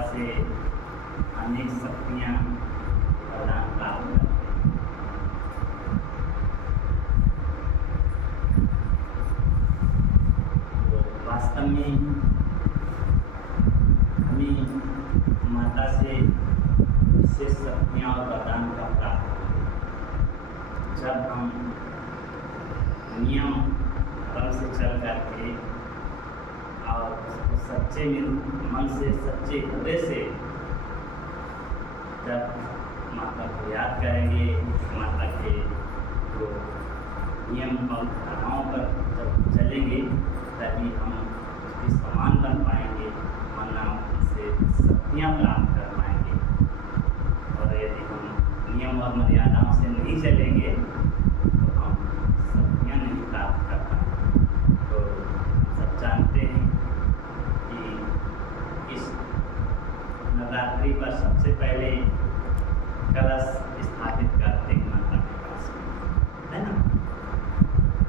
माता से अनेक शक्तियाँ वरदान प्राप्त करते हैं। तो वास्तव में हमें माता से विशेष शक्तियाँ और वरदान का प्राप्त होता है जब हम नियम धर्म से चल करके और उसको सच्चे मन से, सच्चे हृदय से जब माता को याद करेंगे, माता के जो नियम और धारणाओं पर जब चलेंगे तभी हम उसके समान बन पाएंगे, वरना उनसे शक्तियाँ प्राप्त कर पाएंगे। और यदि हम नियम और मर्यादाओं से नहीं चलेंगे तो हम शक्तियाँ नहीं प्राप्त कर पाएंगे। तो सब जानते हैं कि इस नवरात्रि पर सबसे पहले कलश स्थापित करते हैं माता के पास, है ना।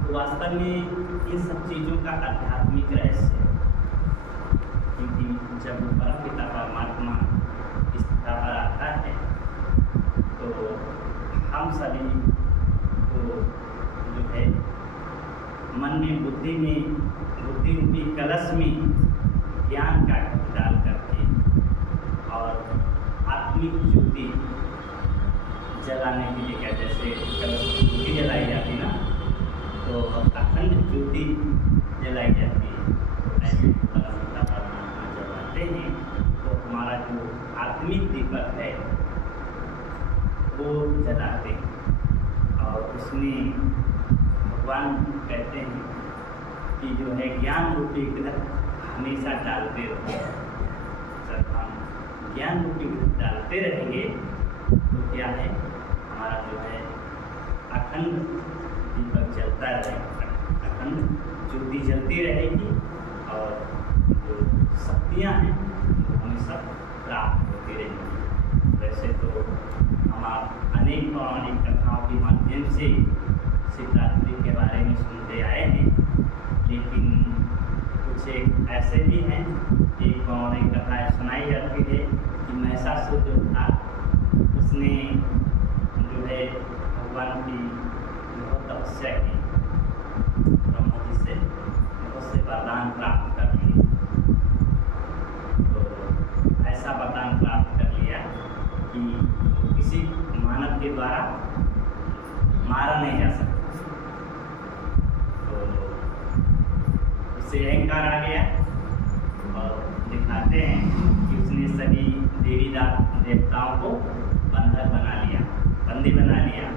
तो वास्तव में इन सब चीज़ों का आध्यात्मिक रहस्य है, क्योंकि जब परमपिता परमात्मा इस धरा पर आता है तो हम सभी को जो है मन में, बुद्धि रूपी कलश में ज्ञान का डाल करके और आत्मिक ज्योति जलाने के लिए, क्या जैसे कलश में ज्योति जलाई जाती ना, तो अखंड ज्योति जलाई जाती है। ऐसे परमपिता परमात्मा जब आते हैं तो हमारा जो आत्मिक दीपक है वो जलाते हैं और उसमें भगवान कहते हैं कि जो है ज्ञान रूपी घृत हमेशा डालते रहो। जब हम ज्ञान रूपी घृत डालते रहेंगे तो क्या है, हमारा जो है अखंड दीपक जलता रहेगा, अखंड ज्योति जलती रहेगी और जो शक्तियाँ हैं वो हमें सब प्राप्त होती रहेंगी। वैसे तो हम आप अनेक पौराणिक कथाओं के माध्यम से शिवरात्रि के बारे में सुनते आए हैं, लेकिन कुछ एक ऐसे भी हैं, एक पौराणिक कथा सुनाई जाती है कि महिषासुर जो था उसने जो है भगवान की बहुत तपस्या की, ब्रह्मा जी से बहुत से वरदान प्राप्त कर लिए। तो ऐसा वरदान प्राप्त कर लिया कि किसी मानव के द्वारा मारा नहीं जा सकता। तो उससे अहंकार आ गया और दिखाते हैं कि उसने सभी देवी देवताओं को बंधक बना लिया, बंदी बना लिया।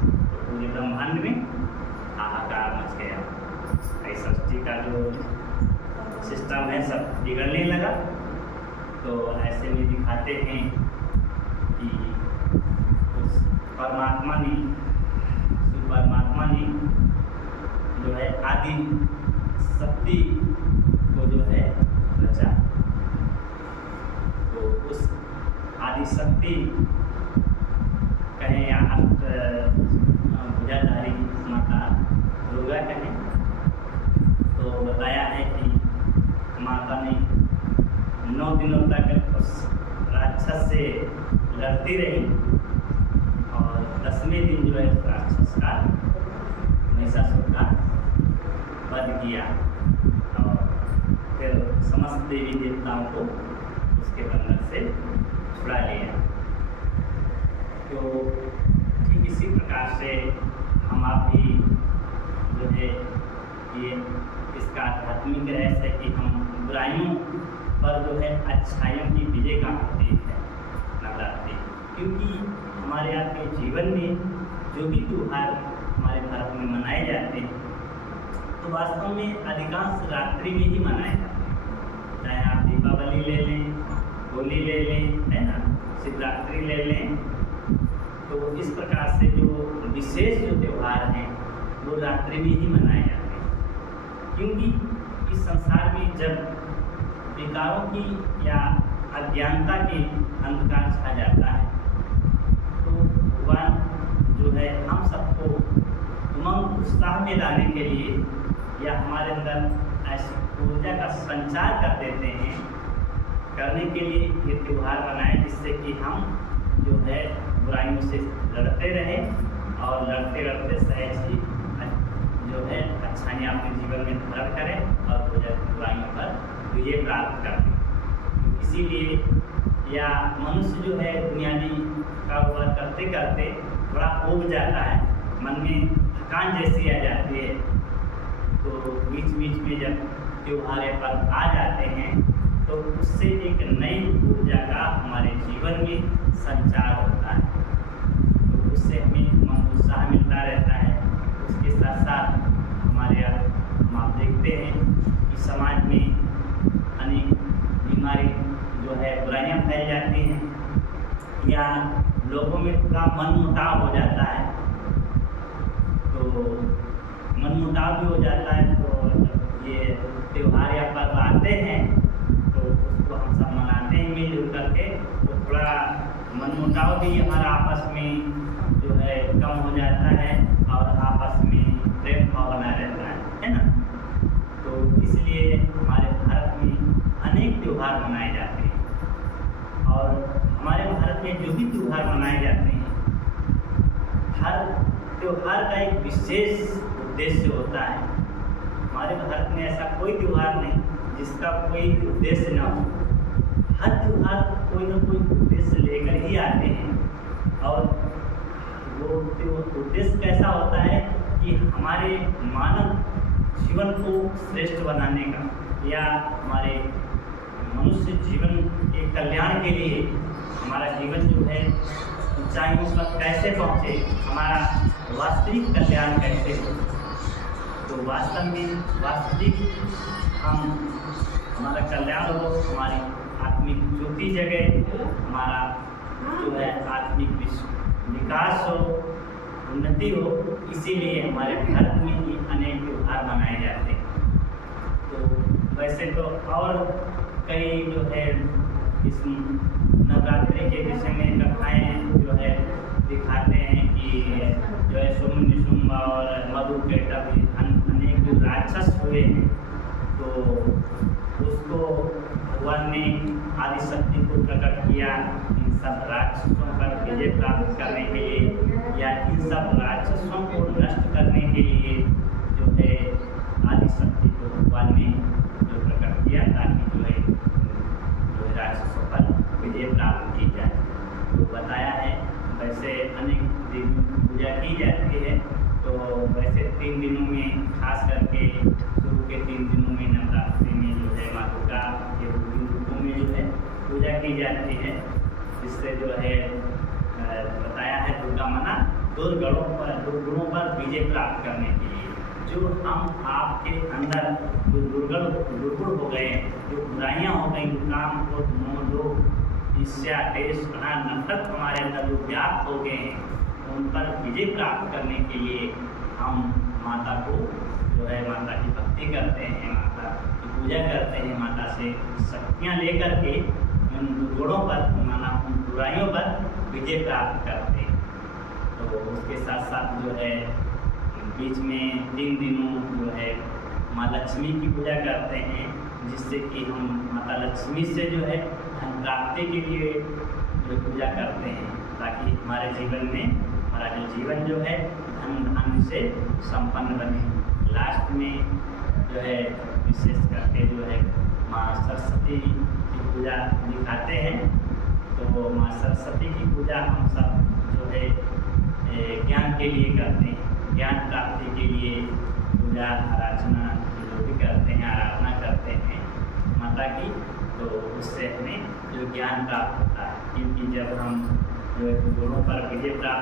तो पूरे ब्रह्मांड में हाहाकार मच गया। ऐसा सृष्टि का जो सिस्टम है सब बिगड़ने लगा। तो ऐसे में दिखाते हैं कि उस परमात्मा ने, शिव परमात्मा ने जो है आदि शक्ति को जो है रचा। तो उस आदि शक्ति कहें या भुजाधारी माता दुर्गा कहें, तो बताया है कि माता ने 9 दिनों तक उस राक्षस से लड़ती रही और 10वें दिन जो है राक्षस का, महिषासुर का वध किया और फिर समस्त देवी देवताओं को उसके बंधन से छुड़ा लिया। तो ठीक इसी प्रकार से हम आप भी जो है ये इसका आध्यात्मिक रहस्य है कि हम बुराइयों पर जो है अच्छाइयों की विजय का प्रतीक है नवरात्रि। क्योंकि हमारे आपके जीवन में जो भी त्यौहार हमारे भारत में मनाए जाते हैं तो वास्तव में अधिकांश रात्रि में ही मनाए जाते हैं। चाहे आप दीपावली ले लें, होली ले लें, है ना, शिवरात्रि ले लें। तो इस प्रकार से जो विशेष जो त्यौहार हैं वो रात्रि में ही मनाए जाते हैं। क्योंकि इस संसार में जब विकारों की या अज्ञानता के अंधकार छा जाता है तो भगवान जो है हम सबको उमंग उत्साह में लाने के लिए या हमारे अंदर ऐसी ऊर्जा का संचार कर देते हैं, करने के लिए ये त्यौहार बनाए, जिससे कि हम जो है बुराइयों से लड़ते रहें और लड़ते लड़ते सहज ही जो है अच्छाइयाँ अपने जीवन में धारण करें और बुराइयों पर विजय प्राप्त करें। इसीलिए या मनुष्य जो है दुनियावी कारोबार करते करते थोड़ा ऊब जाता है, मन में थकान जैसी आ जाती है, तो बीच बीच में जब त्योहार पर आ जाते हैं तो उससे एक नई ऊर्जा का हमारे जीवन में संचार होता है, तो उससे हमें मन उत्साह मिलता रहता है। उसके साथ साथ हमारे हम आप देखते हैं कि समाज में अनेक बीमारी जो है बुराइयाँ फैल जाती हैं या लोगों में थोड़ा मनमुटाव हो जाता है, तो मनमुटाव भी हो जाता है। तो जब ये त्यौहार या पर्व आते हैं तो उसको हम सब मनाते हैं मिलजुल करके, तो थोड़ा मनमुटाव भी हमारा आपस में जो है कम हो जाता है और आपस में प्रेम भाव बना रहता है ना। तो इसलिए हमारे भारत में अनेक त्यौहार मनाए जाते हैं और हमारे भारत में जो भी त्यौहार मनाए जाते हैं, हर त्यौहार का एक विशेष उद्देश्य होता है। हमारे भारत में ऐसा कोई त्यौहार नहीं जिसका कोई उद्देश्य न हो। हर त्यौहार कोई न कोई उद्देश्य लेकर ही आते हैं और वो उद्देश्य कैसा होता है कि हमारे मानव जीवन को श्रेष्ठ बनाने का या हमारे मनुष्य जीवन के कल्याण के लिए हमारा जीवन जो है ऊंचाइयों पर कैसे पहुँचे, हमारा वास्तविक कल्याण कैसे हो। तो वास्तव में वास्तविक हमारा कल्याण हो, हमारी आत्मिक ज्योति जगे, हमारा जो है आत्मिक विकास हो, उन्नति हो, इसीलिए हमारे भारत में ही अनेक त्यौहार मनाए जाते हैं। तो वैसे तो और कई जो है इस नवरात्रि के विषय में कथाएँ जो है दिखाते हैं कि जो है शुंभ निशुंभ और मधु के टभी अनेक जो राक्षस हुए हैं, तो उसको भगवान ने आदि शक्ति को प्रकट किया इन सब राक्षसों पर विजय प्राप्त करने के लिए या इन सब राक्षसों को नष्ट करने के लिए जो है आदि शक्ति को भगवान ने जो प्रकट किया ताकि जो है राक्षसों पर विजय प्राप्त की जाए। तो बताया है वैसे अनेक दिन पूजा की जाती है, तो वैसे 3 दिनों में खास करके शुरू के 3 दिनों में नवरात्रि में जो है माँ दुर्गा के रूपों में जो है पूजा की जाती है, जिससे जो है बताया है दुर्गा माना दुर्गुणों पर विजय प्राप्त करने के लिए। जो हम आपके अंदर जो दुर्गुण हो गए, जो बुराइयाँ हो गई, काम क्रोध मोह लोभ ईर्ष्या द्वेष नफरत हमारे अंदर जो व्याप्त हो गए हैं, उन पर विजय प्राप्त करने के लिए हम माता को जो है माता की भक्ति करते हैं, माता की पूजा करते हैं, माता से शक्तियाँ लेकर के उन दुर्गुणों पर माना उन बुराइयों पर विजय प्राप्त करते हैं। तो उसके साथ साथ जो है बीच में 3 दिनों जो है माँ लक्ष्मी की पूजा करते हैं, जिससे कि हम माता लक्ष्मी से जो है धन प्राप्ति के लिए जो पूजा करते हैं, ताकि हमारे जीवन में हमारा जो जीवन जो है धन से संपन्न बने। लास्ट में जो है विशेष करके जो है माँ सरस्वती की पूजा दिखाते हैं। तो माँ सरस्वती की पूजा हम सब जो है ज्ञान के लिए करते हैं, ज्ञान प्राप्ति के लिए पूजा अर्चना जो भी करते हैं, आराधना करते हैं माता की, तो उससे हमें जो ज्ञान प्राप्त होता है। क्योंकि जब हम जो गुणों पर विजय प्राप्त